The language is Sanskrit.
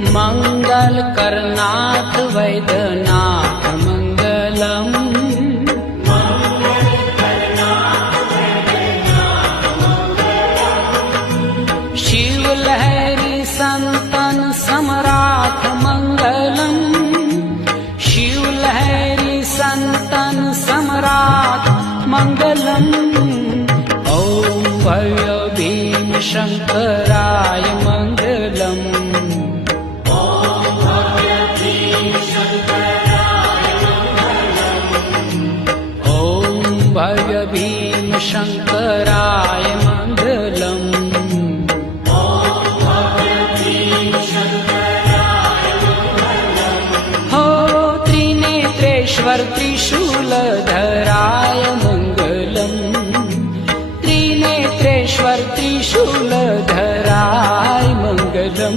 मंगल करनाथ वैद्यनाथ मंगलम। शिव लहरी संतन सम्राट मंगलम। शिव लहरी संतन सम्राट मंगलम। ओम भव्य भीम शंकराय मंगलम। ओम भव्य भीम शंकराय मंगलम। हो त्रिनेत्रेश्वर त्रिशूलधराय मंगलम। त्रिनेत्रेश्वर त्रिशूलधराय मंगलम।